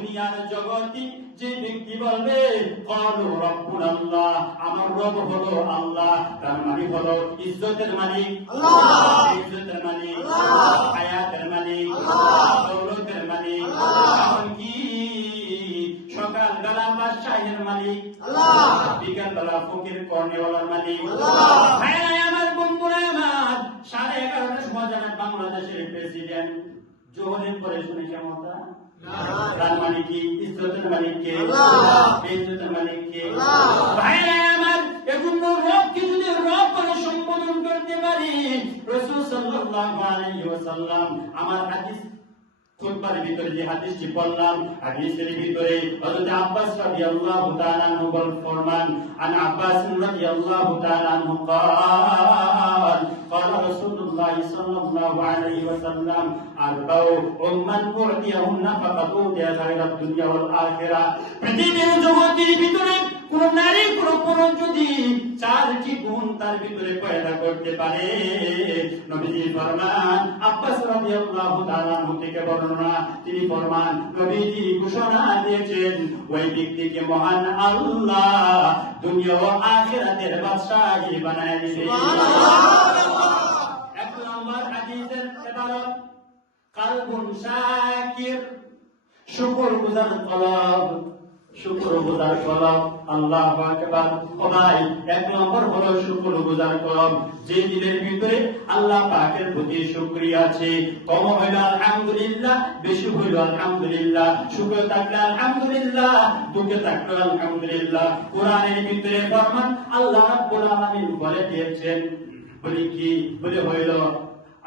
দুনিয়ার জগতে যে ব্যক্তি বলবে ক্বালু রাব্বুনা আল্লাহ, আমার রব হলো আল্লাহ, তার মানে হলো ইজ্জতের মালিক আল্লাহ, ইজ্জতের মালিক আল্লাহ, হায়াতের মালিক আল্লাহ, দৌলতের মালিক আল্লাহ, এমনকি সকাল বেলা বাদশাহের মালিক আল্লাহ, বিকাল বেলা ফকির কর্নেওয়ালার মালিক আল্লাহ। ভাইরা আমার, বন্ধুরা আমার, 11:30টার সময় জানেন বাংলাদেশের প্রেসিডেন্ট জোহরের পরে শুনে ক্ষমতা তার মানে কি? ইজ্জতের মালিক কে? আল্লাহ, ইজ্জতের মালিক কে? আল্লাহ। ভাইরা আমার, এজন্য রবকে যদি রব করে সম্বোধন করতে পারি, রাসূল সাল্লাল্লাহু আলাইহি ওয়াসাল্লাম আমার হাদিস খুতবার ভিতরে যে হাদিসটি বললাম, হাদিসের ভিতরে হযরত আব্বাস রাদিয়াল্লাহু তাআলা আনহু ফরমান, আন আব্বাস রাদিয়াল্লাহু তাআলা আনহু قال قال رسول الله صلى الله عليه وسلم أربع من أعطيهن فقد أوتي خير الدنيا والآخرة। পৃথিবীর জগতের ভিতরে কোন নারী কোন পুরুষ যদি 4টি গুণ তার ভিতরে পয়দা করতে পারে, নবীজি ফরমান, আব্বাস রাদিয়াল্লাহু তাআলা আনহু থেকে বর্ণনা, তিনি ফরমান, নবীজি ঘোষণা দিয়েছেন, ওই ব্যক্তিকে মহান আল্লাহ দুনিয়া ও আখিরাতের বাদশাহী বানায় দিবেন। সুবহানাল্লাহ। এক নম্বর হাদিসের ইবারত, কালবুন শাকির, শুকরগুজার কলব, শুকরগুজার কলব। আল্লাহু আকবার। ভাই, এক নম্বর হলো শুকরগুজার কলব, যে দিলের ভিতরে আল্লাহ পাকের প্রতি শুকরিয়া আছে। কম হইল আলহামদুলিল্লাহ, বেশি হইল আলহামদুলিল্লাহ, সুখে থাকলে আলহামদুলিল্লাহ, দুঃখে থাকলে আলহামদুলিল্লাহ। কোরআনের ভিতরে ফরমান আল্লাহ রাব্বুল আলামিন বলে দিয়েছেন, বলি কি? বলে হইল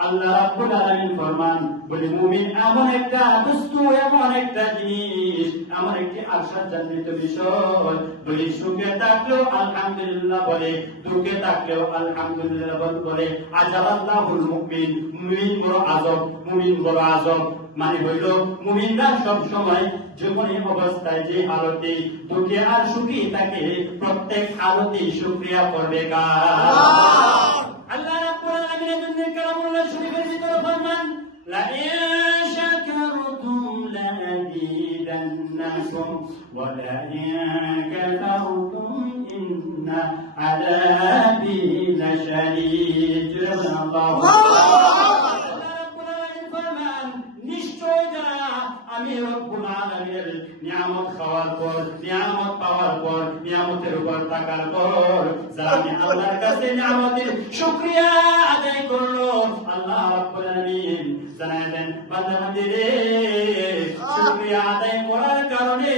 আল্লাহ রাব্বুল আলামিন ফরমান, বলে মুমিন এমন একটা বস্তু, এমন একটা জিনিস, এমন একটি আশ্চর্যজনক বিষয়, বলে সুখে থাকলেও আলহামদুলিল্লাহ বলে, দুঃখে থাকলেও আলহামদুলিল্লাহ বলে। আজাবাল্লাহুল মুমিন, মুমিন বড় আজব, মুমিন বড় আজব। মানে হইল মুমিনরা সব সময় যখনই অবস্থায় যে হালতে দুঃখে আর সুখী থাকে, প্রত্যেক হালতে শুকরিয়া করবে কার? আল্লাহ রাব্বুল আলামিনের জন্য কালামুল্লাহ শরীফের ভিতরে ফরমান, লা ইন শাকারতুম লাযীদান্নাকুম ওয়া লা ইন কাফারতুম ইন্না আযাবি লাশাদীদ। আমি রব্বুল আলামিনের নিয়ামত খাওয়ার পর, নিয়ামত পাওয়ার পর, নিয়ামতের উপর থাকার পর, যারা আমি আল্লাহর কাছে নিয়ামতের শুকরিয়া আদায় করলো, আল্লাহ রাব্বুল আলামিন জানায় দেন, বান্দা বান্দীরে, শুকরিয়া আদায় করার কারণে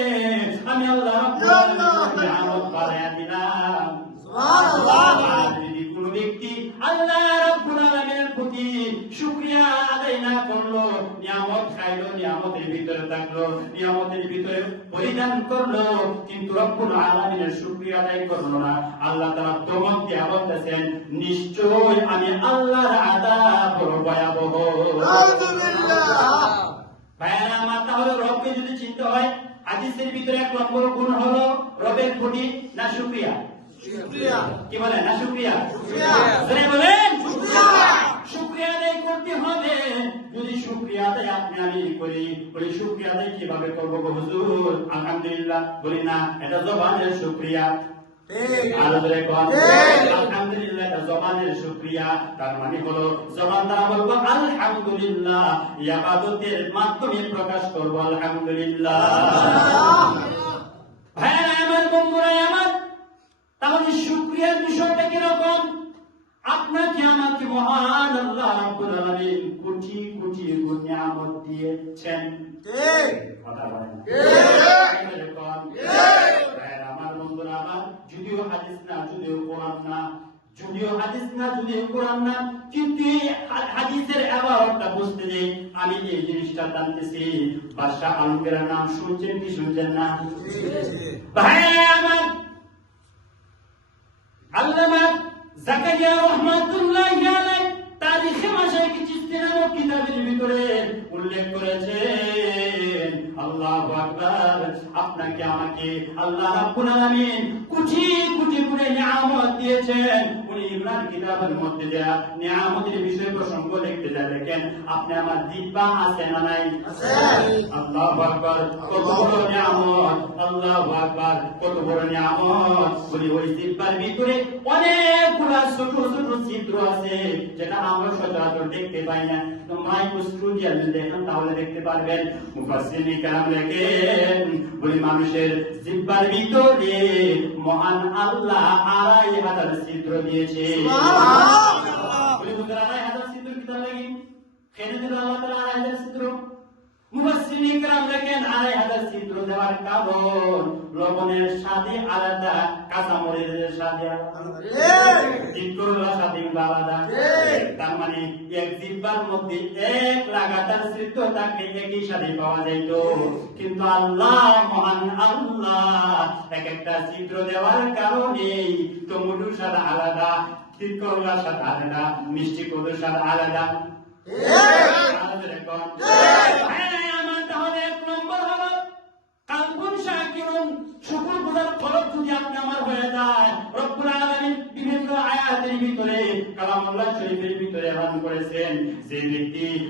আমি আল্লাহ রাব্বুল আলামিনের নিয়ামত বাড়ায়া দিলাম। সুবহানাল্লাহ। যদি কোনো ব্যক্তি আল্লাহ রাব্বুল আলামিনের প্রতি শুকরিয়া আদায় না করলো, নিয়ামত খাইলো, নিয়ামতের ভিতরে থাকলো, নিয়ামতের ভিতরে পরিধান করলো, কিন্তু রব্বুল আলামিনের শুকরিয়া আদায় করলো না, আল্লাহ তাআলা দমন দিয়ে বলতেছেন, নিশ্চয় আমি আল্লাহর আযাব বড় ভয়াবহ। আলহামদুলিল্লাহ। ভাইরা আমার, তাহলে রবকে যদি চিনতে হয়, হাদিসের ভিতরে এক নম্বর গুণ হলো রবের প্রতি না শুকরিয়া? শুকরিয়া। কি বলেন? না শুকরিয়া? শুকরিয়া। জোরে বলেন শুকরিয়া। শুকরিয়া আদায় করতে হবে। যদি শুকরিয়া আদায় আপনি আমি করি, বলি শুকরিয়া আদায় কিভাবে করবো গো হুজুর? আলহামদুলিল্লাহ বলি না, এটা জবানের শুকরিয়া। ঠিক। আর জোরে কোন আলহামদুলিল্লাহ, এটা জবানের শুকরিয়া। তার মানে হলো জবান দ্বারা বলবো আলহামদুলিল্লাহ, ইবাদতের মাধ্যমে প্রকাশ করবো আলহামদুলিল্লাহ। ভাইরা আমার, বন্ধুরা আমার, তাহলে শুকরিয়ার বিষয়টা কিরকম? আপনাকে আমাকে মহান আল্লাহ রাব্বুল আলামিন কোটি কোটি নিয়ামত দিয়েছেন। ঠিক। কথা বলেন ঠিক। ভাইরা আমার, বন্ধুরা আমার, যদিও হাদিস না, যদিও কোরআন না, যদিও হাদিস না, যদিও কোরআন না, কিন্তু হাদিসের ইবারতটা বুঝতে যে আমি এই জিনিসটা জানতেছি। বাদশা আলমগীরের নাম শুনছেন কি শুনছেন না? ভাইরা আমার, আল্লামা জাকারিয়া রাহমাতুল্লাহি আলাইহি তারিখে মাশায়েখ চিশতি নামক কিতাবের ভিতরে উল্লেখ করেছেন, আল্লাহু আকবার, আপনাকে আমাকে আল্লাহ রাব্বুল আলামিন কোটি কোটি করে নিয়ামত দিয়েছেন। উনি ইমরান কিতাবের মধ্যে যা নিয়ামতের বিষয় প্রসঙ্গ লিখতে যায়, দেখেন আপনি আমার জিহ্বা আছে না নাই? আছে। আল্লাহু আকবার, কত বড় নিয়ামত! আল্লাহু আকবার, কত বড় নিয়ামত! বলি ওই জিহ্বার ভিতরে অনেকগুলা ছোট ছোট ছিদ্র আছে, যেটা আমরা সচরাচর দেখতে পাই না। তো মাইক্রোস্কোপ দিয়ে দেখেন তাহলে দেখতে পারবেন। মুফাসসিরিন কেরাম লেখেন, বলি মানুষের জিহ্বার ভিতরে মহান আল্লাহ ২৫০০ ছিদ্র দিয়েছে। সুবহানাল্লাহ। বলি ২৫০০ ছিদ্র কি তার লাগি? কেন দিল আল্লাহ তাআলা ২৫০০ ছিদ্র? মুফাসসিরিন কেরাম লেখেন ২৫০০ ছিদ্র দেওয়ার কারণ লবণের স্বাদই আলাদা, কাঁচামরিচের স্বাদই আলাদা, জিহ্বার স্বাদই আলাদা। তার মানে এক জিহ্বার মধ্যে এক লাগাতার ছিদ্র থাকলে একই স্বাদই পাওয়া যাইত, কিন্তু আল্লাহ মহান আল্লাহ এক একটা ছিদ্র দেওয়ার কারণে টমেটোর স্বাদ আলাদা, তিতকরলার স্বাদ আলাদা, মিষ্টি কদুর স্বাদ আলাদা।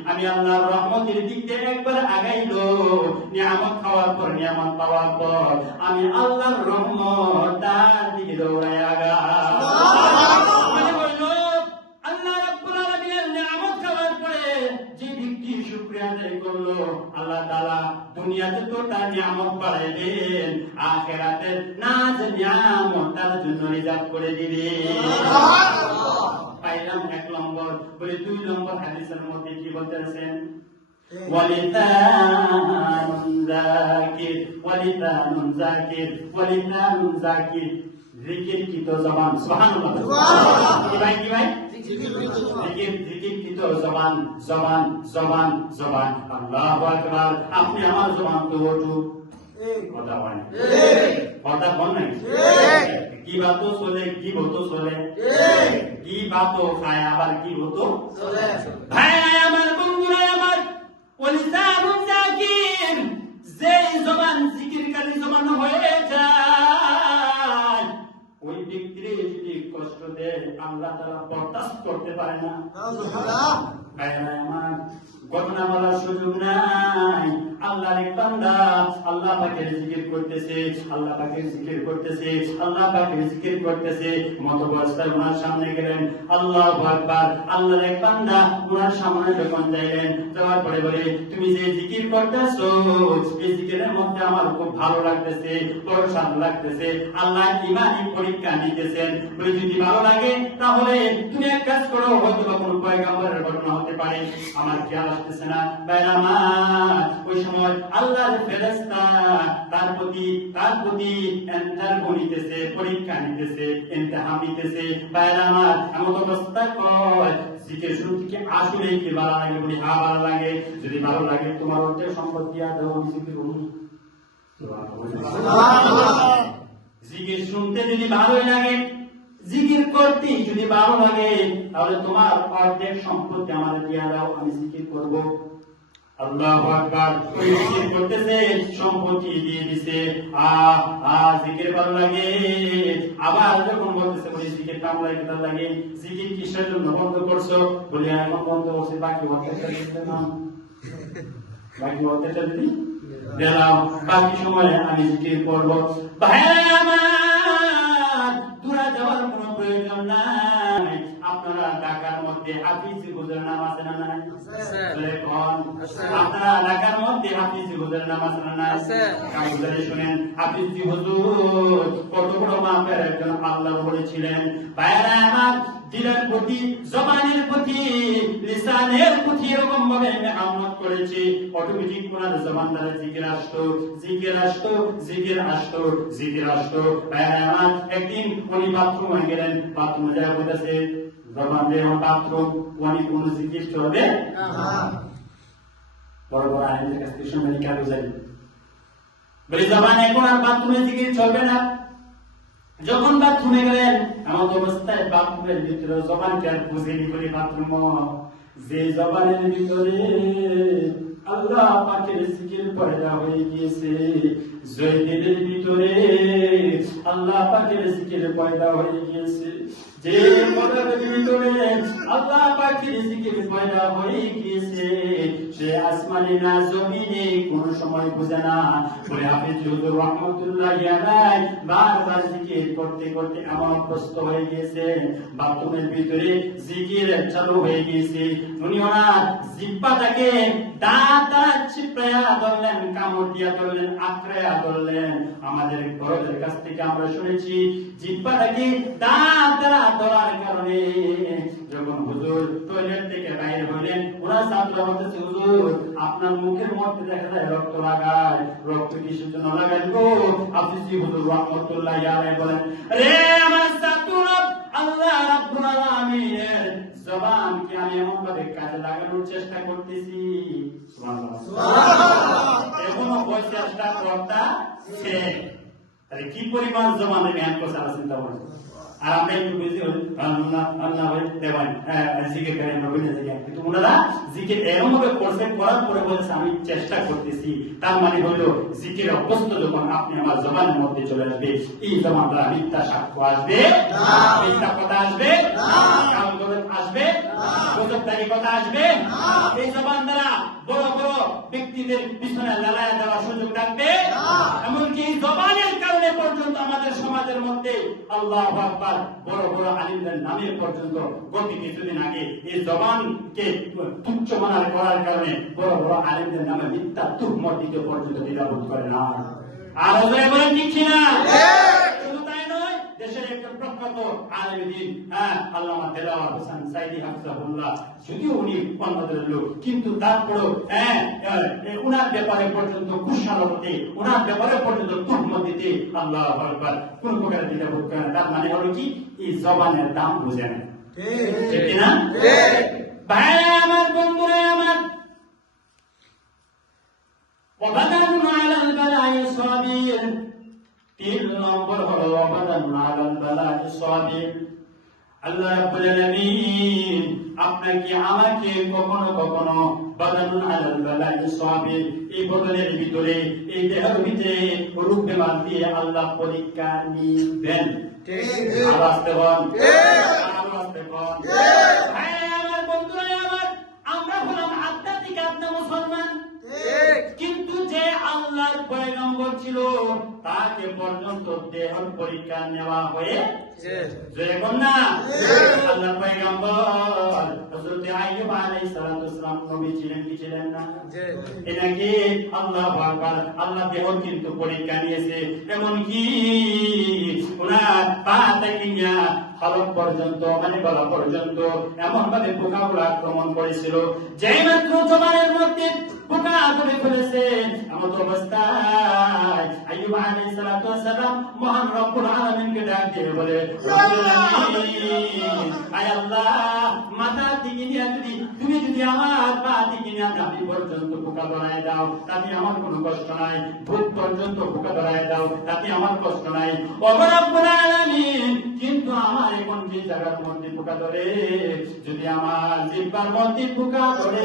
আমি আল্লাহর রহমতের দিক দিয়ে একবার আগাইলো, নিয়ামত খাওয়ার পর নিয়ামত পাওয়ার পর আমি আল্লাহর রহমত তার দিকে দৌড়ায় আগা। আল্লাহ তাআলা দুনিয়াতে তো তার নিয়ামত বাড়াইবেন, আখিরাতের নাজ নিয়ামত তার জন্য রিজার্ভ করে দিবেন। পাইলাম ১ নম্বর। বলে ২ নম্বর হাদিসের মধ্যে কি বলতেছেন? ওয়ালিসানুন যাকির, ওয়ালিসানুন যাকির, ওয়ালিসানুন যাকির, জিকির কি তো জবান। সুবহানাল্লাহ। কি ভাই কি ভাই? জিকির কি তো জবান, জবান, জবান, জবান। আল্লাহু আকবার। আপনি আমার জবান তো ওঠু কথা বলেন, কথা বল নাই, কি বাতো চলে, কি হতো চলে, কি বাতো খায় আবার কি হতো চলে। ভাই আমার, বন্ধুরা আমার, ওয়ালিসানুন যাকির, যে জবান জিকিরকারী জবান হয়ে যায়, ওই ব্যক্তির যদি কষ্ট দেয় আল্লাহ তাআলা বরদাস্ত করতে পারে না। আমার ঘটনা বলার সুযোগ নাই। আল্লাহর এক বান্দা আল্লাহ পাকের জিকির করতেছে, আল্লাহ পাকের জিকির করতেছে, আল্লাহ পাকের জিকির করতেছে, মত অবস্থায় ওনার সামনে গেলেন, আল্লাহু আকবার। আল্লাহর এক বান্দা ওনার সামনে যখন যাইলেন, যাওয়ার পরে বলে, তুমি যে জিকির করতেছো এই জিকিরের মধ্যে আমার খুব ভালো লাগতেছে, বড় শান্ত লাগতেছে, আল্লাহ ইমানি পরীক্ষা নিতেছেন। বলে যদি ভালো লাগে তাহলে তুমি এক কাজ করো, হয়তো বা কোনো পয়গম্বরের ঘটনা হতে পারে, আমার খেয়াল আসতেছে না। বাইরে আমার ওই সময় আল্লাহর ফেরেশতা তার প্রতি এন্টার নিতেছে, পরীক্ষা নিতেছে, ইমতিহান নিতেছে। বাইরে আমার এমন অবস্থা কয় জিকির শুনতে কি আসলে কি ভালো লাগে? বলি হ্যাঁ ভালো লাগে। যদি ভালো লাগে তোমার অর্থে সম্পদ দিয়া দাও, আমি জিকির করব। জিকির শুনতে যদি ভালোই লাগে, জিকির করতে যদি ভালো লাগে, তাহলে তোমার অর্ধেক সম্পত্তি আমাদের দিয়া দাও, আমি জিকির করব। আল্লাহু আকবার। ওই জিকির করতেছে, সম্পত্তি দিয়ে দিছে, জিকির ভালো লাগে। আবার যখন বলতেছে বলি জিকির কাম লাগে তার লাগে, জিকির কিসের জন্য বন্ধ করছো? বলি এখন বন্ধ করছি, বাকি অর্ধেকটা দিতে না, বাকি অর্ধেকটা দিদি দিলাম, বাকি সময় আমি জিকির করব। ভাই আমার, দূরে যাওয়ার কোনো প্রয়োজন নাই। আপনারা ঢাকার মধ্যে হাফিজি হুজুর নাম আছে না নাই? আপনারা ঢাকার মধ্যে হাফিজি হুজুর নাম আছে না নাই? কাউজারে শুনেন, হাফিজি হুজুর কত বড় মাপের একজন আল্লাহ বলেছিলেন। ভাইরা আমার, দিলের প্রতি, জবানের প্রতি, লিসানের প্রতি এরকম ভাবে মেহনত করেছি, অটোমেটিক ওনার জবান দ্বারা জিকির আসতো, জিকির আসতো, জিকির আসতো, জিকির আসতো। ভাইরা আমার, একদিন উনি বাথরুমে গেলেন, বাথরুমে যা বলতেছে জবান দিয়ে বাথরুম, উনি কোন জিকির চলবে না। বড় বড় আইনের কাছ থেকে শুনে কেন জানি বলি জবান এখন আর বাথরুমে জিকির চলবে না। যখন বাথরুমে গেলেন, এমন অবস্থায় বাথরুমের ভিতরে জবানকে আর বুঝেনি বলে বাথরুম, যে জবানের ভিতরে আল্লাহ পাকের জিকির পয়দা হয়ে গিয়েছে জয়দিনের ভিতরে আল্লাহ পাকের জিকির পয়দা হয়ে গিয়েছে যে মনের ভিতরে আল্লাহ পাকের জিকির পয়দা হয়ে গিয়েছে সে আসমানে না জমিনে কোন সময় বুঝে না বলে হাফেজ হুজুর রাহমাতুল্লাহি আলাইহি বারবার জিকির করতে করতে এমন অভ্যস্ত হয়ে গিয়েছে বাথরুমের ভিতরে জিকির চালু হয়ে গিয়েছে উনি ওনার জিহ্বাটাকে দাঁত চিপড়ায়া ধরলেন কামড় দিয়া ধরলেন আঁকড়ায়া ধরলেন আমাদের বড়দের কাছ থেকে আমরা শুনেছি জিহ্বাটাকে দাঁত দ্বারা ধরার কারণে যখন হুজুর টয়লেট থেকে বাইরে হইলেন ওনার ছাত্র বলতেছে হুজুর আপনার মুখের মধ্যে দেখা যায় রক্ত লাগায় রক্ত কিসের জন্য লাগাই গো হাফেজ হুজুর রাহমাতুল্লাহি আলাইহি বলেন রে আমার ছাত্র আল্লাহ রাব্বুল আলামিনের জবানকে আমি এমন ভাবে কাজে লাগানোর চেষ্টা করতেছি সুবহানাল্লাহ এখনো ওই চেষ্টা করতা সে আরে কি পরিমাণ জবানে জ্ঞান প্রচার চিন্তা করেন আর আমরা একটু বুঝি আল্লাহ আল্লাহ বলে দেওয়ান জিকির করেন রবিনে জিকির কিন্তু ওনারা জিকির এরকম ভাবে করছেন করার পরে বলছে আমি চেষ্টা করতেছি তার মানে হলো জিকির অভ্যস্ত যখন আপনি আমার জবানের মধ্যে চলে যাবে এই জবান দ্বারা মিথ্যা সাক্ষ্য আসবে না মিথ্যা কথা আসবে না কাম গলত আসবে না গজবদারি কথা আসবে না এই জবান দ্বারা বড় বড় ব্যক্তিদের পিছনে লালায়া দেওয়ার সুযোগ থাকবে না এমনকি এই জবানের কারণে পর্যন্ত আমাদের সমাজের মধ্যে আল্লাহু আকবার বড় বড় আলিমদের নামে পর্যন্ত গত কিছুদিন আগে এই জবানকে তুচ্ছ মানার করার কারণে বড় বড় আলিমদের নামে মিথ্যা তুহমত দিতে পর্যন্ত দ্বিধাবোধ করে না আর ওদের বলেন ঠিক কিনা শুধু তাই নয় দেশের একজন প্রখ্যাত আলেম দ্বীন আল্লামা দেলাওয়ার হোসেন সাইদি হাফিজাহুল্লাহ যদিও উনি অন্যদের লোক কিন্তু তারপরেও উনার ব্যাপারে পর্যন্ত কুশালতে উনার ব্যাপারে পর্যন্ত তুহমত দিতে আল্লাহু আকবার কোন প্রকার দ্বিধাবোধ করে না তার মানে হলো কি এই জবানের দাম বুঝে না ঠিক কিনা ভাই আমার বন্ধুরা আমার وبدن على البلاء صابر তিন নম্বর হলো وبدن على البلاء صابر আল্লাহ রাব্বুল আলামিন আপনাকে আমাকে কখনো কখনো বাদানুন আলাল বালাই সাবির এই বদলের ভিতরে এই দেহের ভিতরে রূপ বেমান দিয়ে আল্লাহ পরীক্ষা নিবেন ঠিক আওয়াজ দেন আওয়াজ দেন ভাই আমার বন্ধুরা আমার আমরা হলাম আধ্যাত্মিক আত্মা মুসলমান কিন্তু যে আল্লাহর পয়গম্বর ছিল তাকে পর্যন্ত দেহের পরীক্ষা নেওয়া হয়েছে যখন না আল্লাহর পয়গম্বর হযরত আইয়ুব আলাইহিস সালাম নবী ছিলেন কি ছিলেন না এনাকে আল্লাহু আকবার আল্লাহ দেহের কিন্তু পরীক্ষা নিয়েছে এমন কি ওনার পা থেকে নিয়ে হালক পর্যন্ত মানে গলা পর্যন্ত এমন ভাবে পোকাগুলো আক্রমণ করেছিল যেই মাত্র জবানের মধ্যে পোকা ধরে ফেলেছে এমন অবস্থায় আইয়ুব আলাইহিস সালাম মহান রব্বুল আলামিনকে ডাক দিয়ে বলে আয় আল্লাহ মাথা থেকে নিয়ে তুমি যদি আমার পা থেকে নিয়ে নাভি পর্যন্ত পোকা ধরায় দাও তাতে আমার কোনো কষ্ট নাই বুক পর্যন্ত পোকা ধরায় দাও তাতে আমার কষ্ট নাই ও রব্বুল আলামিন কিন্তু আমার এখন যে জায়গার মধ্যে পোকা ধরে যদি আমার জিহ্বার মধ্যে পোকা ধরে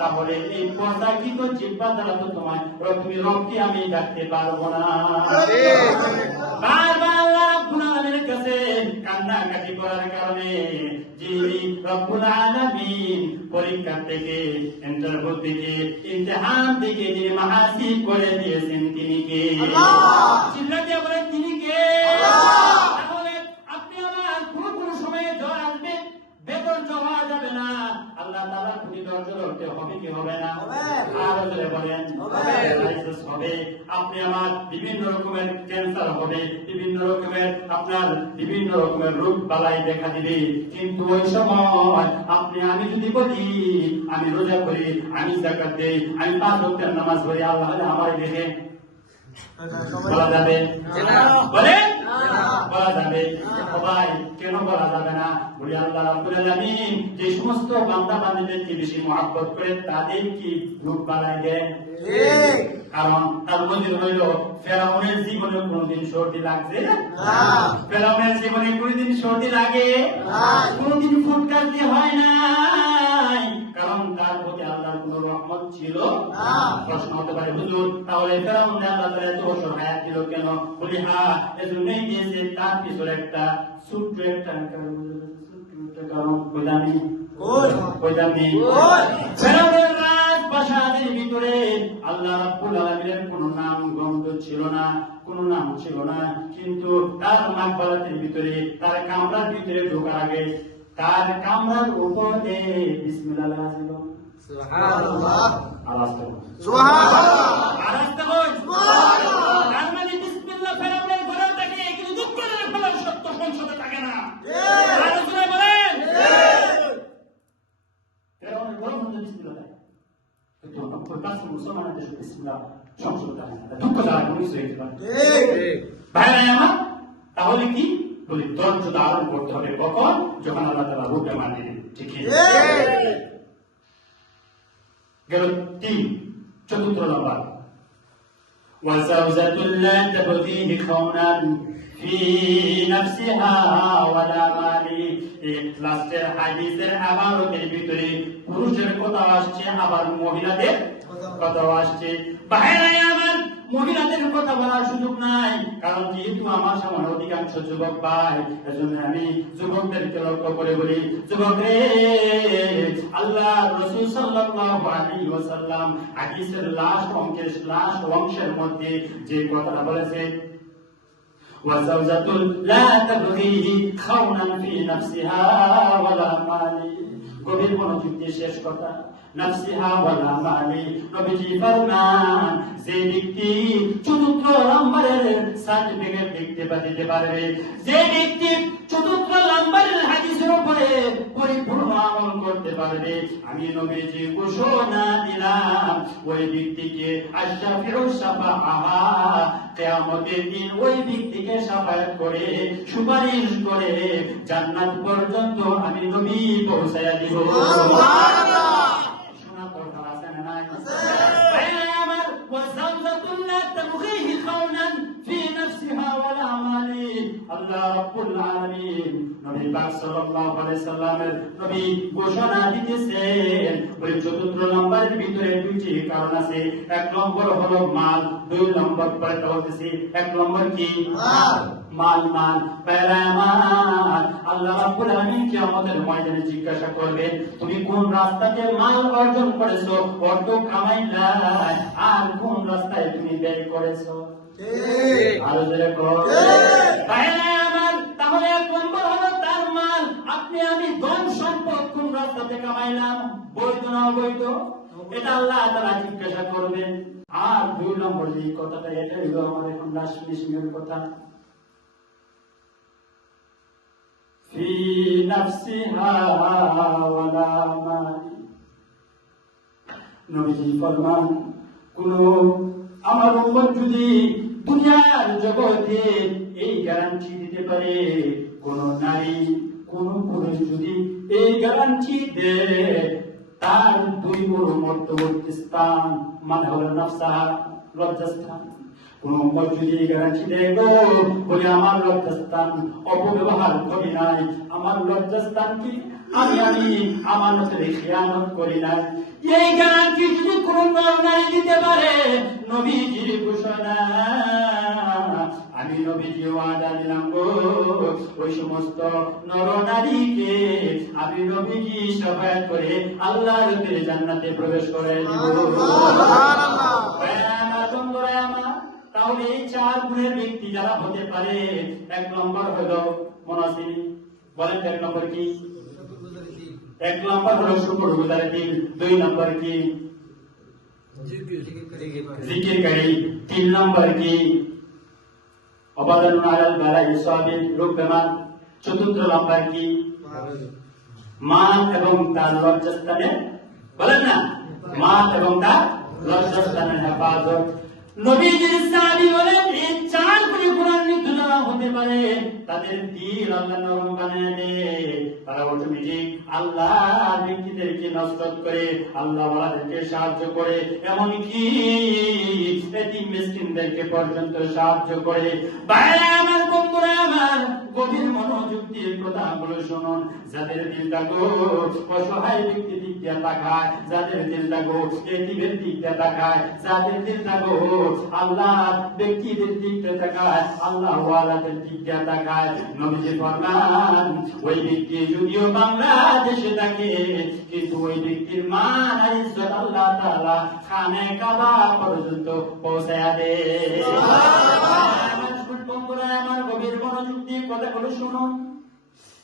তাহলে এই প্রসাকিত জিহ্বা দ্বারা তো তোমার তুমি রবকে আমি ডাকতে পারবো না বারবার আল্লাহ রাব্বুল আলামিনের কাছে কান্নাকাটি করার কারণে যিনি রব্বুল আলামিন পরীক্ষা থেকে ইন্টারভিউ থেকে ইমতিহান থেকে যিনি মাহাসিব করে দিয়েছেন তিনি কে আল্লাহ চিল্লাতে দিয়ে বলেন তিনি কে আল্লাহ তাহলে আপনি আমার কোন সময়ে জ্বর আসবে বেতন জমা যাবে না আল্লাহ তাআলা প্রতি ধৈর্য ধরতে হবে কি হবে না হবে আর জোরে বলেন হবে আপনি আমার বিভিন্ন রকমের ক্যান্সার হবে বিভিন্ন রকমের আপনার বিভিন্ন রকমের রোগ বালাই দেখা দিবে কিন্তু ওই সময় আপনি আমি যদি বলি আমি রোজা করি আমি যাকাত দেই আমি 5 ওয়াক্তের নামাজ পড়ি আল্লাহ আমার দেখে বলা যাবে বলে বলা যাবে সবাই কেন বলা যাবে না বলি আল্লাহ রাব্বুল আলামিন যে সমস্ত বান্দা বান্দীদেরকে বেশি মহব্বত করে তাদের কি রূপ বানায় দেন ঠিক কারণ তার মধ্যে হইল ফেরাউনের জীবনে কোনদিন সর্দি লাগছে না ফেরাউনের জীবনে কোনদিন সর্দি লাগে কোনদিন ফুটকার দিয়ে হয় না কারণ তার প্রতি আল্লাহর কোন রহমত ছিল না। প্রশ্ন হতে পারে হুজুর তাহলে ফেরাউনকে আল্লাহ তাআলা এত বছর হায়াত দিল কেন? বলি হ্যাঁ, এজন্যই দিয়েছে তার পিছনে একটা ছোট্ট একটা কারণ ফেরাউনের রাজপ্রাসাদের ভিতরে আল্লাহ রাব্বুল আলামিনের কোনো নাম গ্রন্থ ছিল না, কোনো নাম ছিল না, কিন্তু তার মাকবারাতের ভিতরে তার কামরার ভিতরে ঢোকার আগে তার কামরার উপরে বিসমিল্লাহ ছিল। সুবহানাল্লাহ, সুবহানাল্লাহ। তার মানে বিসমিল্লাহ ফেরাউনের ঘরে থাকে, কিন্তু দুঃখ করে ফেলার সত্য সংসদে থাকে না। আলোচনা বলেন ফেরাউনের ঘরে মধ্যে বিসমিল্লাহ থাকে, কিন্তু নব্বই পার্সেন্ট মুসলমানের দেশে বিসমিল্লাহ সংসদে থাকে না। দুঃখ দ্বারা কোনো কিছু হয়েছে ভাইরা আমার। তাহলে কি বলি, ধৈর্য ধারণ করতে হবে কখন? যখন আল্লাহ তাআলা রূপে মান দিবেন। ঠিক গেল 3। চতুর্থ নম্বর وزوجة لا تبغيه خونا في نفسها ولا مالي। লাস্টের হাদিসের আবারতের ভিতরে পুরুষের কথা আসছে, আবার মহিলাদের কথা আসছে। ভাইরা আমার, মহিলাদের কথা বলার সুযোগ নাই, কারণ যেহেতু আমার সামনে অধিকাংশ যুবক ভাই, এজন্য আমি যুবকদেরকে লক্ষ্য করে বলি, যুবক রে, আল্লাহ রাসূল সাল্লাল্লাহু আলাইহি ওয়াসাল্লাম হাদিসের লাস্ট অংশের মধ্যে যে কথাটা বলেছে, ওয়াজাওজাতুল লা তাবগিহি খাওনান ফি নাফসিহা ওয়ালা মালি, গভীর মনোযোগ দিয়ে শেষ কথা, নাফসিহা ওয়ালা মালি। নবীজি ফরমান, যে ব্যক্তি চতুর্থ নম্বরের সার্টিফিকেট দেখতে দিতে পারবে, যে ব্যক্তি চতুর্থ নম্বরের হাদিসের উপরে পরিপূর্ণ আমল করতে পারবে, আমি নবীজি ঘোষণা দিলাম ওই ব্যক্তিকে আশফাউ শাফাআহা, কিয়ামতের দিন ওই ব্যক্তিকে শাফায়াত করে সুপারিশ করে জান্নাত পর্যন্ত আমি নবী পৌঁছায়া দিব। সুবহানাল্লাহ। শোনা কথা আছে না নাই? আমার ওয়াজাওজাতুন লা তাবগিহি খাওনান ফি নাফসিহা ওয়ালা মালি। আল্লাহ রাব্বুল আলামিন নবী পাক সাল্লাল্লাহু আলাইহি সাল্লামের নবী ঘোষণা দিতেছেন, ওই চতুর্থ নম্বরের ভিতরে দুইটি কারণ আছে। এক নম্বর হলো মাল, দুই নম্বর পরে বলতেছি, এক নম্বর কি? মাল। মাল পেরামান আল্লাহ রাব্বুল আলামিন কিয়ামতের ময়দানে জিজ্ঞাসা করবেন, তুমি কোন রাস্তাতে মাল অর্জন করেছো, অর্থ কামাইলা, আর কোন রাস্তায় তুমি ব্যয় করেছো? আরো জোরে বলো। পেরামান তাহলে এক নম্বর হলো তার মাল, আপনি আমি ধন সম্পদ কোন রাস্তাতে কামাইলাম, বৈধ না অবৈধ, এটা আল্লাহ তাআলা জিজ্ঞাসা করবেন। আর দুই নম্বর যে কথাটা, এটা হলো আমার এখন লাস্ট ফিনিশিংয়ের কথা, ফি নাফসিহা ওয়ালা মালি। নবীজি ফরমান, কোন আমার উম্মত যদি দুনিয়ার জগতে এই গ্যারান্টি দিতে পারে, কোন নারী কোন পুরুষ যদি এই গ্যারান্টি দেয়, তার দুই বড় মধ্যবর্তী স্থান মানে হলো নাফসাহা, লজ্জাস্থান। কোন উম্মত যদি গ্যারান্টি দেয় গো, বলে আমার লজ্জাস্থান অপব্যবহার করি নাই, আমার লজ্জাস্থান কি আমি আমানতের খেয়ানত করি না, এই গ্যারান্টি যদি কোন নারী দিতে পারে, নবীজির ঘোষণা, আমি নবীজি ওয়াদা দিলাম গো, ওই সমস্ত নর নারীকে আমি নবীজি শাফায়াত করে আল্লাহর জান্নাতে প্রবেশ করে দিব। সুবহানাল্লাহ। তাহলে এই 4 গুণের ব্যক্তি যারা হতে পারে, এক নম্বর হলো মুনাফিক। বলেন এক নম্বর কি? এক নম্বর হলো শুকরগুজার দিল, দুই নম্বর কি? জিকিরকারী, তিন নম্বর কি? অবাদান আলাল বালাই সাবির, রূপবান, চতুর্থ নম্বর কি? মান এবং তার লজ্জাস্থানে, বলেন না, মান এবং তার লজ্জাস্থানের হেফাজত। নবীজির সাহাবী বলেন, এই 4 গুণান্বিত যারা হতে পারে, তাদের দিল আল্লাহ নরম বানিয়ে দেয়, তারা অটোমেটিক আল্লাহর ব্যক্তিদেরকে নসরত করে, আল্লাহ ওয়ালাদেরকে সাহায্য করে, এমনকি এতিম মিসকিনদেরকে পর্যন্ত সাহায্য করে। ভাইরা আমার, বন্ধুরা বন্ধুরা আমার গভীর মনোযোগ দিয়ে কথাগুলো শুনুন। যাদের দিলটা গো অসহায় ব্যক্তির দিক দিয়ে তাকায়, যাদের দিলটা গো এতিমের দিক দিয়ে তাকায়, যাদের দিলটা গো আল্লাহ ব্যক্তিদের দিক দিয়ে তাকায়, আল্লাহ ওয়ালাদের দিক দিয়ে তাকায়, নবীজি ফরমান ওই ব্যক্তি যদিও বাংলাদেশে থাকে কিন্তু ওই ব্যক্তির মান আর ইজ্জত আল্লাহ তাআলা খানে কাবা পর্যন্ত পৌঁছায়া দেয়। বন্ধুরা আমার গভীর মনোযোগ দিয়ে কথাগুলো শুনুন।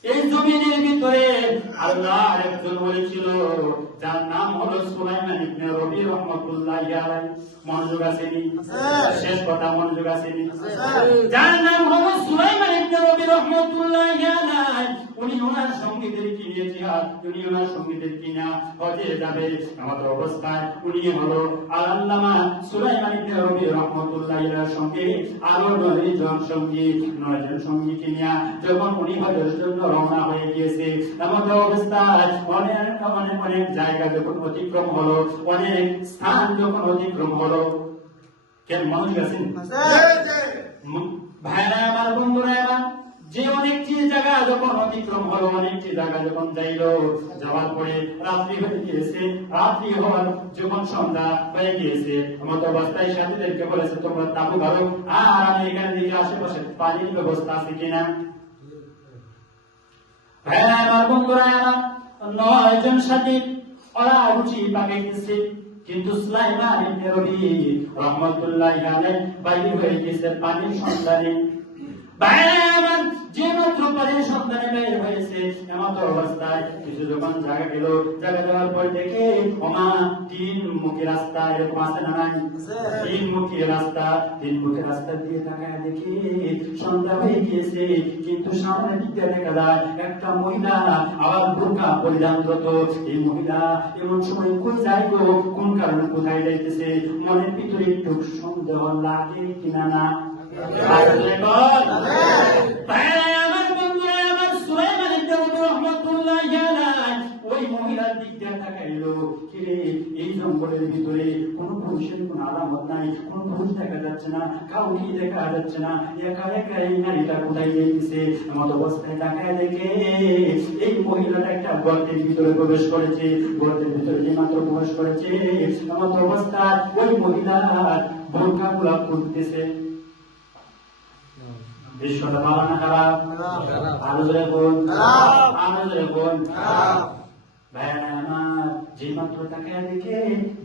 এই জমিনের ভিতরে আল্লাহ একজন বলেছিল যার নাম হলো সুলাইমান ইবনে রবি রাহমাতুল্লাহি আলাইহি। মনোযোগ আসেনি? শেষ কথা মনোযোগ আসেনি? যার নাম হলো সুলাইমান ইবনে রবি রাহমাতুল্লাহি আলাইহি। উনি ওনার সঙ্গীদের কিনে জিহাদ, উনি ওনার সঙ্গীদের কিনা হজে যাবে আমাদের অবস্থায় উনি হলো আল্লামা সুলাইমান ইবনে রবি রাহমাতুল্লাহি আলাইহির সঙ্গে আরো 9 জন সঙ্গী কিনিয়া যখন উনি হজের জন্য রওনা হয়ে গিয়েছে, আমাদের অবস্থায় অনেক জায়গা যখন অতিক্রম হলো, অনেক স্থান যখন অতিক্রম হলো, কেন মানুষ আছেন ভাইরা আমার, বন্ধুরা আমার, যে অনেকটি জায়গা যখন অতিক্রম হলো, অনেকটি জায়গা যখন যাওয়ার পরে রাত্রি হয়ে গিয়েছে, রাত্রি হওয়ার যখন সন্ধ্যা হয়ে গিয়েছে, আমাদের অবস্থায় সাথীদেরকে বলেছে তোমরা তাবু গাড়ো, আর আমি এখানে দিকে আশেপাশে পানির ব্যবস্থা আছে কিনা। ভাইরা আমার, বন্ধুরা আমার, 9 জন সাথী ওরা রুচি পাকাইতেছে, কিন্তু সুলাইমান ইবনে রবি রাহমাতুল্লাহি আলাইহি বাইরে হয়ে গেছে পানির সন্ধানে। ভাইরা আমার, যে মাত্র পানির সন্ধানে বের হয়েছে, এমন অবস্থায় কিছু যখন জায়গা গেল, জায়গা যাওয়ার পর দেখে ওমা 3 মুখী রাস্তা এরকম আছে না নাই? 3 মুখী রাস্তা দিয়ে তাকায় দেখে সন্ধ্যা হয়ে গিয়েছে, কিন্তু সামনে দিকে দেখা যায় একটা মহিলা আবার বোরকা পরিধানরত। এই মহিলা এমন সময় কোন যায় গো, কোন কারণে কোথায় যাইতেছে, মনের ভিতরে একটু সন্দেহ লাগে কিনা না? ওই মহিলার দিক দিয়ে তাকাইলো, কিরে এই জঙ্গলের ভিতরে কোন পুরুষের কোন আলামত নাই, কোন পুরুষ দেখা যাচ্ছে না, কাউকে দেখা যাচ্ছে না, একা একা এই নারীটা কোথায় যাইতেছে। এমন অবস্থায় তাকায় দেখে এই মহিলাটা একটা গর্তের ভিতরে প্রবেশ করেছে। গর্তের ভিতরে যে মাত্র প্রবেশ করেছে, এমন অবস্থায় ওই মহিলার বোরকা গুলা খুলতেছে। বিশ্বটা ভালো না খারাপ? আরো জোরে বল, আরো জোরে বল। ভাইরা আমার, যে মাত্র তাকায় দেখে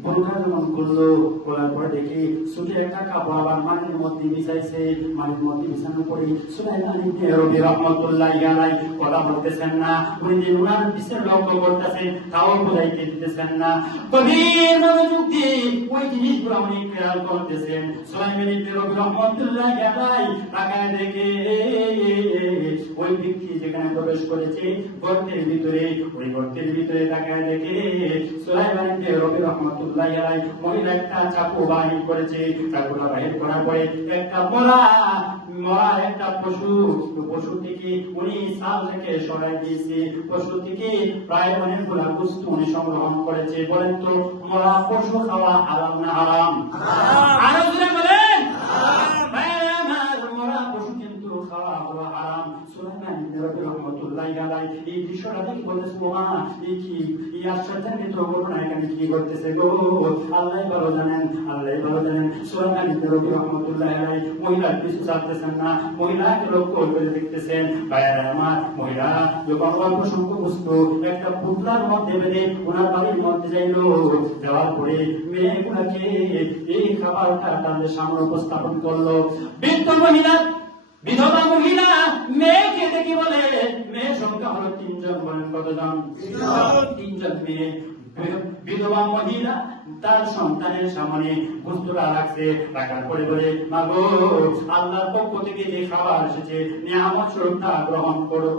বোরকা যখন করলো, করার পরে দেখি ছুটে একটা কাপড় আবার মাটির মধ্যে বিছাইছে। মাটির মধ্যে বিছানোর পরে সুলাইমান ইবনে রবি রাহমাতুল্লাহি আলাইহি কথা বলতেছেন না, উনি যে ওনার পিছনে লক্ষ্য করতেছেন তাও বুঝাইতে দিতেছেন না। গভীর মনোযোগ দিয়ে ওই জিনিসগুলো উনি খেয়াল করতেছেন। সুলাইমান ইবনে রবি রাহমাতুল্লাহি আলাইহি তাকায় দেখে ওই ব্যক্তি যেখানে প্রবেশ করেছে গর্তের ভিতরে, ওই গর্তের ভিতরে তাকায় দেখে সুলাইমান ইবনে রবি রাহমাতুল্লাহি আলাইহি মহিলা একটা চাকু বাহির করেছে। চাকুটা বাহির করার পরে একটা মরা একটা পশু থেকে উনি সাল থেকে সরাই দিয়েছে। পশু থেকে প্রায় অনেকগুলা বস্তু উনি সংগ্রহণ করেছে। বলেন তো মরা পশু খাওয়া হারাম না হারাম? আরো জোরে বলেন। মরা পশু কিন্তু খাওয়া হলো হারাম। সুলাইমান ইবনে রবি রাহমাতুল্লাহি আলাইহি এই বিষয়টা দেখে বলেছে, ওমা এই কি এই আশ্চর্যান্বিত ঘটনা এখানে কি ঘটতেছে গো, আল্লাহই ভালো জানেন, আল্লাহই ভালো জানেন। সুলাইমান ইবনে রবি রাহমাতুল্লাহি আলাইহি মহিলার পিছু ছাড়তেছেন না, মহিলাকে লক্ষ্য করে দেখতেছেন। ভাইরা আমার, মহিলা যখন অল্প সংখ্যক বস্তু একটা পুতলার মধ্যে বেঁধে ওনার বাড়ির মধ্যে যাওয়ার পরে মেয়েগুলাকে এই খাবারটা তাদের সামনে উপস্থাপন করলো। বৃদ্ধ মহিলা, বিধবা মহিলা মেয়েকে দেখি বলে, মেয়ের সংখ্যা হলো 3 জন। বলেন কতজন? 3 জন মেয়ে। বিধবা মহিলা তার সন্তানের সামনে বস্তুটা রাখছে, রাখার পরে বলে, মাগো আল্লাহর পক্ষ থেকে যে খাবার এসেছে নিয়ামত স্বরূপ তা গ্রহণ করো।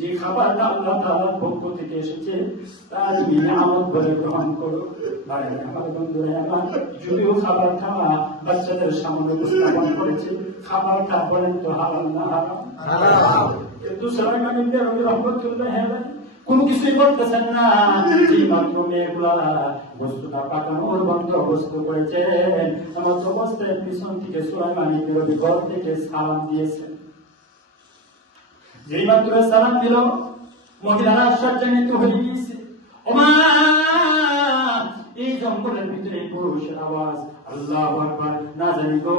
যে খাবারটা আল্লাহ তাআলার পক্ষ থেকে এসেছে তার নিয়ামত বলে গ্রহণ করো। ভাইরা আমার, বন্ধুরা আমার, যদিও খাবারটা বাচ্চাদের সামনে উপস্থাপন করেছে, খাবারটা বলেন তো হালাল না হারাম? হালাল। কিন্তু সুলাইমান ইবনে রবি রাহমাতুল্লাহি আলাইহি কোনো কিছুই করতেছেন না, যে মাত্র মেয়েগুলা বস্তুটা পাকানোর বন্দোবস্ত করেছেন, আমার অবস্থায় পিছন থেকে সুলাইমান ইবনে রবি ঘর থেকে সালাম দিয়েছেন। যেই মাত্র সালাম দিল, মহিলারা আশ্চর্যান্বিত হয়ে গিয়েছে। ওমা, এই জঙ্গলের ভিতরে পুরুষের আওয়াজ, আল্লাহু আকবার, না জানি গো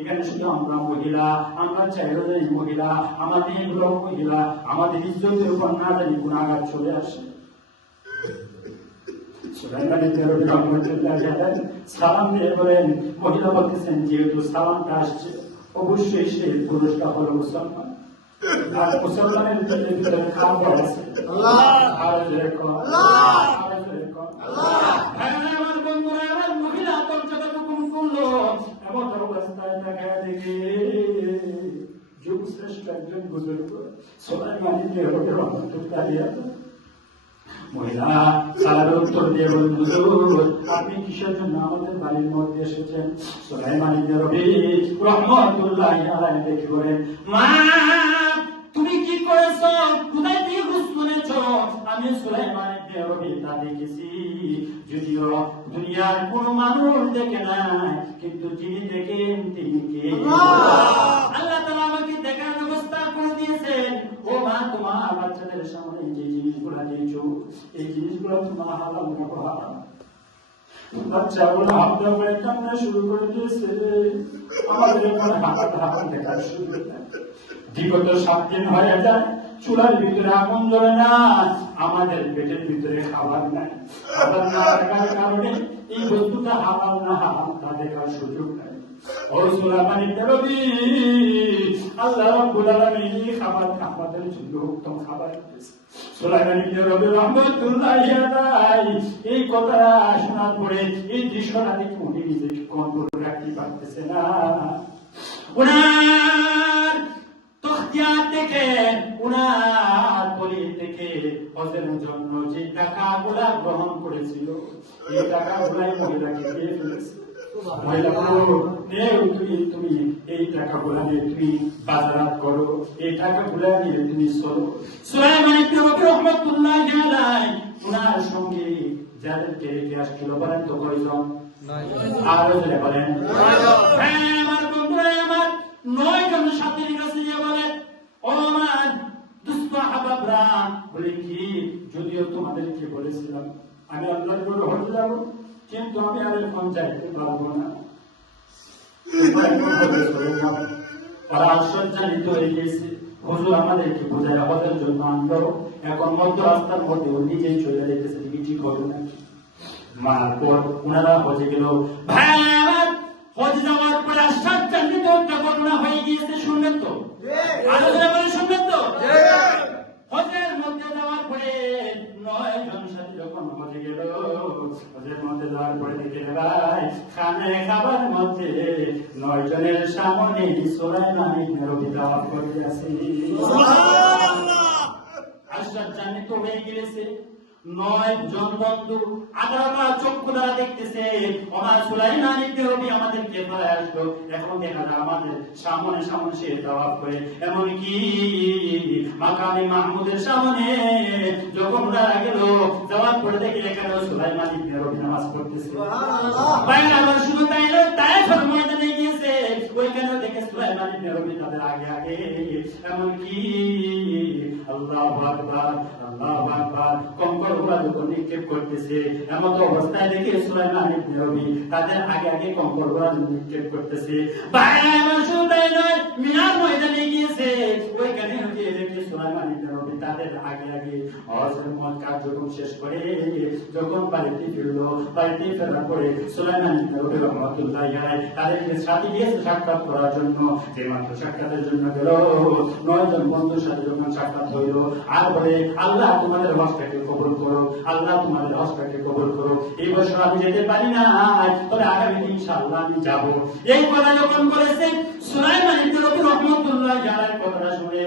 এখানে শুধু আমরা মহিলা, আমরা চাইলে মহিলা, আমাদের গুলো মহিলা, আমাদের ইজ্জতের উপর না জানি কোন আঘাত চলে আসে। সুলাইমান ইবনে রবি রাহমাতুল্লাহ আলাইহি সালাম দিয়ে বলেন, মহিলা বলতেছেন যেহেতু সালামটা আসছে অবশ্যই সে পুরুষটা হলো মুসলমান। আর মুসলমানের ভিতরে খাবার আছে। আল্লাহ আর যেরকম আল্লাহ আর যেরকম আল্লাহ। আমার বন্ধুরা, আমার মহিলা দরজাটা হুকুম করলো, এমন অবস্থায় দেখা দেখে যুগ শ্রেষ্ঠ একজন বুজুর্গ সুলাইমান ইবনে রবি রাহমাতুল্লাহ আলাইহি মহিলা সালার উত্তর দিয়ে বলেন, হুজুর আপনি কিসের জন্য আমাদের বাড়ির মধ্যে এসেছেন? সুলাইমান ইবনে রবি রাহমাতুল্লাহ আলাইহি দেখে বলেন, মা তুমি কি করেছো? কোথায় দিয়ে ঘুষ করেছো? আমি সুলাইমান ইবনে রবি তা দেখেছি, যদিও দুনিয়ার কোন মানুষ দেখে নাই, কিন্তু যিনি দেখেন তিনি কে? আল্লাহ তাআলা আমাকে দেখার ব্যবস্থা করে দিয়েছেন। ও মা, তোমার বাচ্চাদের সামনে যে জিনিসগুলো দিয়েছো, এই জিনিসগুলো তোমার হালাল না হারাম? বাচ্চাগুলো হামলা করে কান্না শুরু করে দিয়েছে। আমাদের এখানে হাঁকা দেখা শুরু করে বিগত 7 দিন হয়ে যায়, চুলার ভিতরে আগুন জ্বলে না, আমাদের পেটের ভিতরে খাবার নাই। খাবার না থাকার কারণে এই বস্তুটা হালাল না হারাম তা দেখার সুযোগ নাই। ও সুলাইমান ইবনে রবি, আল্লাহ রাব্বুল আলামিন খাবার আমাদের জন্য উত্তম খাবার দিয়েছে। সুলাইমান ইবনে রবি রাহমাতুল্লাহ আলাইহি এই কথা শোনার পরে এই দৃশ্যটা দেখে উনি নিজেকে কন্ট্রোল রাখতে পারতেছে না। উনার তখতিয়ার থেকে, উনার গলি থেকে হজের জন্য যে টাকাগুলা গ্রহণ করেছিল, এই টাকাগুলাই মহিলাকে দিয়ে ফেলেছে। তুমি এই টাকাগুলা নিয়ে তুমি বাজারাত করো, এই টাকাগুলা নিয়ে তুমি চলো। সুলাইমান ইবনে রবি রাহমাতুল্লাহ আলাইহি উনার সঙ্গে যাদেরকে রেখে আসছিল বলেন তো কয়জন? আরো যারা বলেন আমার বন্ধুরা, আমার 9 জন সাথীর কাছে গিয়ে বলেন, ও আমার দুস্থ আহবাবরা, বলে কি যদিও তোমাদেরকে বলেছিলাম আমি আল্লাহর ঘরে হজ যাব, কিন্তু আমি আর এখন যাইতে পারবো না। তারা আশ্চর্যান্বিত হয়ে গেছে, হুজুর আমাদেরকে বোঝায় হজের জন্য আনলো, এখন মধ্য রাস্তার মধ্যে ও নিজেই চলে যেতেছে, কি ঠিক হবে নাকি? মার পর ওনারা হজে গেল। ভাই আমার, হজে যাওয়ার পরে আশ্চর্যান্বিত একটা ঘটনা হয়ে গিয়েছে, শুনবেন তো? আলোচনা করে শুনবেন তো? হজের মধ্যে যাওয়ার পরে 9 জন সাথী যখন হজে গেল, হজের মধ্যে যাওয়ার পরে দেখে ভাই খানে খাবার মধ্যে 9 জনের সামনে সুলাইমান ইবনে রবি দাওয়াত করে আছে। আশ্চর্যান্বিত হয়ে গেছে 9 জন বন্ধু, 11টা চক্ষু দ্বারা দেখতেছে আমার সুলাইমান ইবনে রবি আমাদেরকে ধরে আসলো, এখন দেখা যায় আমাদের সামনে সামনে সে দাওয়াত করে। এমনকি মাকামে মাহমুদের সামনে যখন ওরা গেল, যাওয়ার পরে দেখে এখানে সুলাইমান ইবনে রবি নামাজ পড়তেছে। বাইরে আবার শুধু তাই নয়, তায়েফের ময়দানে গিয়েছে, ওইখানে দেখে সুলাইমান ইবনে রবি তাদের আগে আগে। এমনকি আল্লাহু আকবার, আল্লাহু আকবার কঙ্করগুলা যখন নিক্ষেপ করতেছে, এমন অবস্থায় দেখে সুলাইমান ইবনে রবি তাদের আগে আগে কঙ্করগুলা নিক্ষেপ করতেছে। বাইরে আবার শুধু তাই নয়, মিনার ময়দানে গিয়েছে, ওইখানে গিয়ে দেখে সুলাইমান ইবনে রবি তাদের আগে আগে হজের কার্যক্রম শেষ করে যখন বাড়িতে ফিরলো, বাড়িতে ফেরার পরে সুলাইমান ইবনে রবি রাহমাতুল্লাহ আলাইহি তাদেরকে সাথে গিয়েছে সাক্ষাৎ করার জন্য। যে মাত্র সাক্ষাতের জন্য গেল, 9 জন বন্ধুর সাথে যখন সাক্ষাৎ হইল, আর বলে আল্লাহ তোমাদের হজটাকে কবুল করো, আল্লাহ তোমাদের হজটাকে কবুল করো। এই বছর আমি যেতে পারি না, তবে আগামী দিন ইনশাআল্লাহ আমি যাব। এই কথা যখন বলেছে, সুলাইমান ইবনে রবি রাহমাতুল্লাহ আলাইহি কথাটা শুনে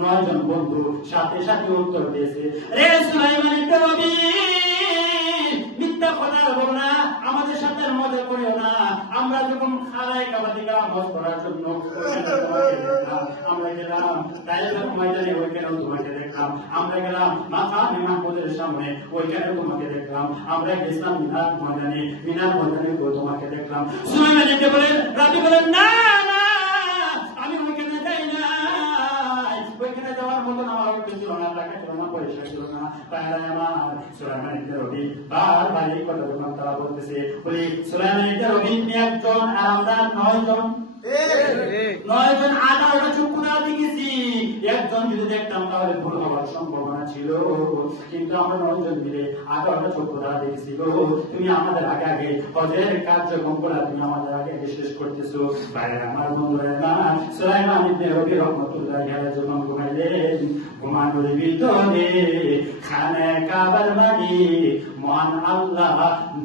9 জন বন্ধু সাথে সাথে উত্তর দিয়েছে, রে সুলাইমান ইবনে রবি, মিথ্যা কথা বলো না, আমাদের সাথে আমাদের মধ্যে করিও না। আমরা যখন খালায় কাবাতে গেলাম হজ করার জন্য, তোমাকে দেখলাম। আমরা গেলাম তাইফের ময়দানে, ওইখানেও তোমাকে দেখলাম। আমরা গেলাম মাকামে মাহমুদের সামনে, ওইখানেও তোমাকে দেখলাম। আমরা গেছিলাম মিনার ময়দানে, মিনার ময়দানে তোমাকে দেখলাম। সুলাইমান ইবনে বলেন, রাবি বলেন, না না, আমি ওইখানে যাই না। ওইখানে যাওয়ার মতন আমার অর্থ ছিল না, টাকা ছিল না, পয়সা ছিল না। তাহলে আমার সুলাইমান ইবনে রবি বারবার এই কথা যখন তারা বলতেছে, বলি সুলাইমান ইবনে রবি একজন আর আমরা 9 জন, 9 জন 18টা চক্ষু না দেখেছি। একজন যদি দেখতাম তাহলে ভুল হওয়ার সম্ভাবনা ছিল, কিন্তু আমরা 9 জন মিলে 18টা চক্ষু দ্বারা দেখেছি। গো তুমি আমাদের আগে আগে হজের কার্যক্রম করে তুমি আমাদের আগে আগে শেষ করতেছো। ভাই আমার বন্ধুরা না, সুলাইমান ইবনে রবি রহমাতুল্লাহি আলাইহি যখন ঘুমাইলেন, ঘুমানোর ভিতরে খানে কাবার মালিক মহান আল্লাহ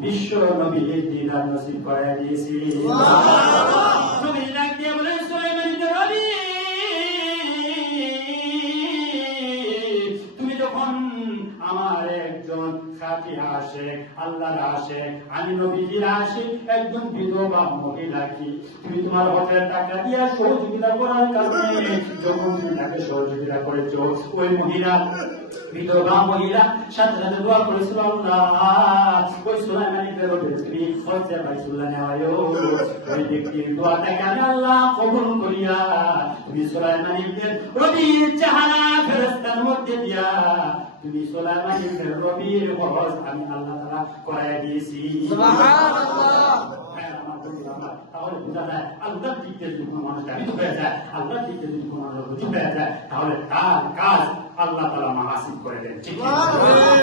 বিশ্ব নবীর দিদার নসিব করে দিয়েছে। নবী ডাক দিয়ে বলেন, সুলাইমান ইবনে রবি, তুমি যখন আমার একজন খাঁটি আশিক, আল্লাহর আশিক, আমি নবীজির আশিক, একজন বিধবা মহিলা কি তুমি তোমার হজের টাকা দিয়ে সহযোগিতা করার কারণে যখন তুমি তাকে সহযোগিতা করেছো, ওই মহিলা বিধবা মহিলা সাথে সাথে দোয়া করেছিল, আল্লাহ ওই সুলাইমান ইবনে রবি তুমি হজে বাইতুল্লাহ নেওয়ায়ো, ওই ব্যক্তির দোয়াটাকে আমি আল্লাহ কবুল করিয়া তুমি সুলাইমান ইবনে রবির চেহারা ফেরেশতার মধ্যে দিয়া তুমি সুলাইমান ইবনে রবির হজ আমি আল্লাহ তাআলা করায় দিয়েছি। সুবহানাল্লাহ। তাহলে বোঝা যায় আল্লাহর দিক থেকে যদি কোনো মানুষ দাবিত হয়ে যায়, আল্লাহর দিক থেকে যদি কোনো মানুষ রুজু হয়ে যায়, তাহলে তার কাজ আল্লাহ তাআলা মাহাসিব করে দেন। ঠিক আছে?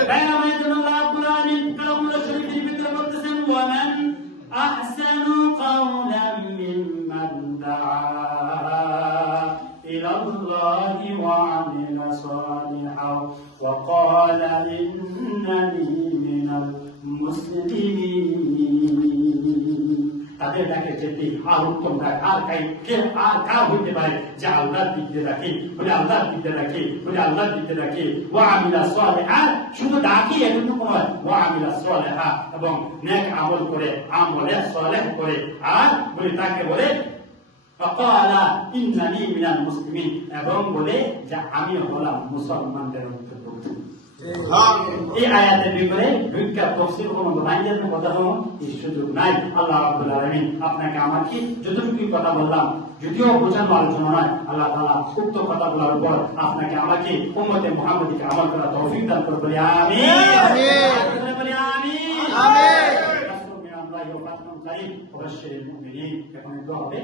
তাই আমাদের জন্য আল্লাহ রাব্বুল আলামিন কালামুল শরীফের ভিতরে বলতেছেন, ওয়া মান আহসানু কাওলাম মিম্মান দাআ ইলাল্লাহি ওয়া আমিলা সালিহান ওয়া ক্বালা ইন্নানি মিনাল মুসলিমিন। তাদের ডাকে যেতে আর উত্তম ডাক আর কার হইতে পারে যে আল্লাহর দিক দিয়ে ডাকে, বলে আল্লাহর দিক দিয়ে ডাকে, বলে আল্লাহর দিক দিয়ে ডাকে। ওয়া আমিলা সালিহান, শুধু ডাকি এটুকু নয়, ওয়া আমিলা সালিহান, এবং নেক আমল করে, আমলে সালেহ করে, আর বলে তাকে বলে ফাকালা ইন্নানি মিনাল মুসলিমিন, এবং বলে যে আমি হলাম মুসলমানদের অন্তর্ভুক্ত। এই আয়াতের ভিতরে ভিক্ষা তফসির কোনো বাইরের কথা হলো এই সুযোগ নাই। আল্লাহ রাব্বুল আলামিন আপনাকে আমাকে যতটুকু কথা বললাম, যদিও বোঝানো আলোচনা নয়, আল্লাহ তাআলা উক্ত কথাগুলোর উপর আপনাকে আমাকে উম্মতে মুহাম্মাদিকে আমল করার তৌফিক দান করুন। বলি আমিন, আমিন, বলি আমিন, আমিন। রাসূল মিনাল্লাহি ওয়া ফাতহুন কারীম ওয়া বাশশিরিল মুমিনিন। এখন দোয়া হবে।